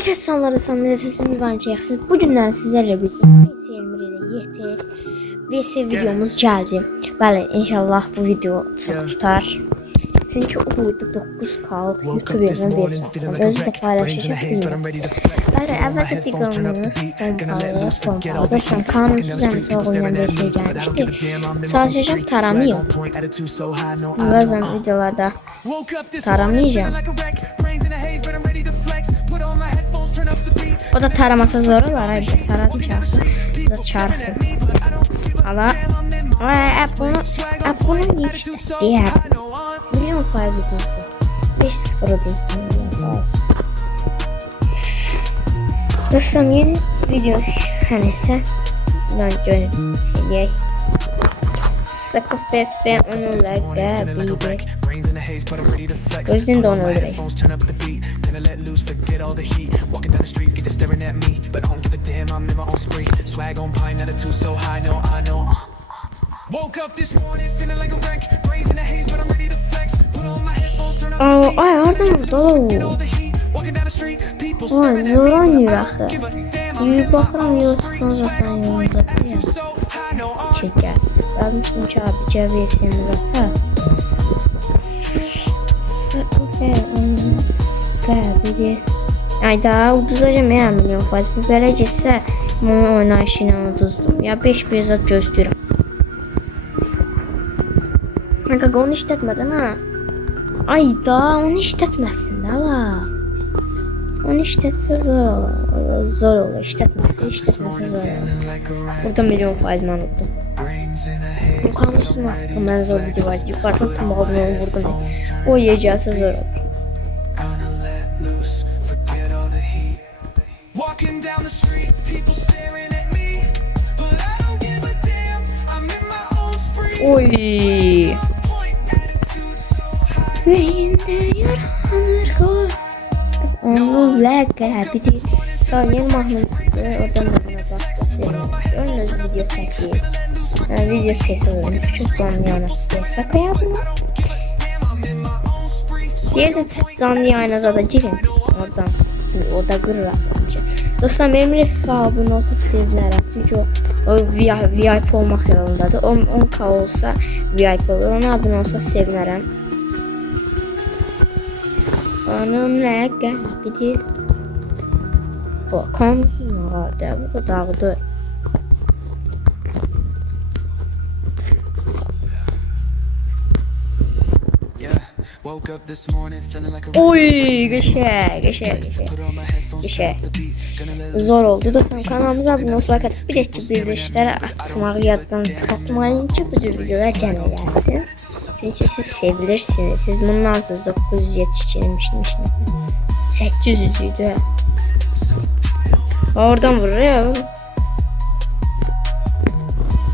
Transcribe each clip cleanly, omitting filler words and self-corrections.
Hər kəs sanları sesimiz var necəksiniz? Bu gündən sizlərlə birlikdə VS ilə YT VS videomuz gəldi. Bəli, inşallah bu video çox tutar. Çünki o boyda 9K YouTube yerdən VS atdım. Özü də paylaşacaq bilmirəm. Bəli, əvvəldə diqamız pompalı. Son kanunsuz əmsə oynayan VS gəlmişdi. Çalışacağım taramayım. Bəzən videolarda taramayacağım. O da taramasa zor olar. Hayır, taradım çarptı. O da çarptı. Allah. Bunu diğer. Milyon faiz uduzdu. 5-0 uduzdu milyon faiz. Dostum yeni video neyse. Ben şey diyeyim. Sakın fefe onunla geldi. Gözünü de onu öldüreyim. Ay oradan dolu. Ay zor oynuyor axı. Yürü baxıram YouTube'dan zaten yanımda. Çeker. Yazmışdım ki abi CVS'imiz atar. Biri. Ay daha uduzacağım ya milyon faiz. Bu belə getsə bunu oynayışı ilə uduzdum. Ya 5 zat gözləyirəm. Kanka onu işlətmədən ha. Ay da onu işlətməsin də la. Onu işlətsə zor olur. Zor olur. İşlətməsə zor olur. Burada milyon faiz mən udum. Bu kanunsuz hakkı mən zor video var. Yukarıdan tam abone ol vurdum. O yiyəcəsə zor olur. Oy. Yüreğinde yaralanır kol. Onun ləqəbi Saniyen Mahmud'u oradan da bana baktı. Önünüz video çəkir. Video sesi olur. Küçük canlı yayına şaka yapma. Diğer de canlı yayına zaten girin. Oradan. O da qırır. Dostlar benim Refika abone olsa sevinirim. Çünkü o VIP olmak yolundadır. 10K olsa VIP olur. Ona abone olsa sevinirim. Onun ləqəbi o kanunsuz ağadı. Bu da dağıdır. Oy geçe. Zor oldu da kanalımıza abone olsak bir de bildirişleri açmağı yaddan çıkartmayın ki bu videolar gene gelsin. Çünkü siz sevilirsiniz. Siz bunlarsınız 900 yetiştirmişsiniz. 800 idi. Oradan vurur ya.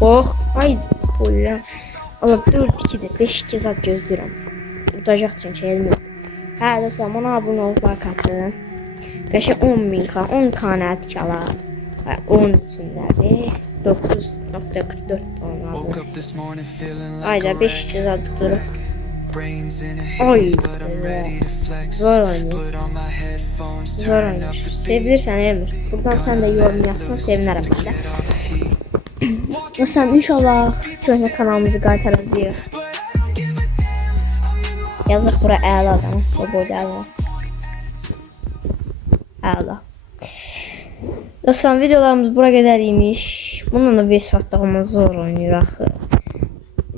Oh ay boyla. Allah 4-2'de 5-2 zat gözləyirəm. Udacaq çünki elmir. Hə dostlar bana abone olup like atın. Qəşə 10.000K 10K nətik ala. 10 üçündədir. 9.44 abone. Ayda 5-2 zat durub. Ay zor oynuyor. Zor oynuyor. Sevilirsen Emir. Buradan sen de yorum yapsan sevinirim ben de. Dostlar inşallah köhne kanalımızı qaytaracağıq. Yazıq bura əladan. O boyda əla. Əla. Dostlar videolarımız bura qədəriymiş. Bununla da 5 saatliğimiz zor oynuyor axı.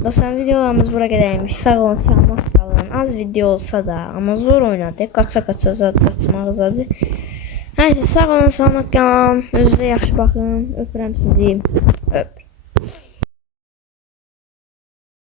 Dostlar videolarımız bura qədəriymiş. Sağ olun, sağlamak qalın. Az video olsa da ama zor oynadı. Qaça zad qaçmaq zadı. Hər şey sağ olun, sağlamak qalın. Özünüzə yaxşı baxın. Öpürəm sizi. Öp.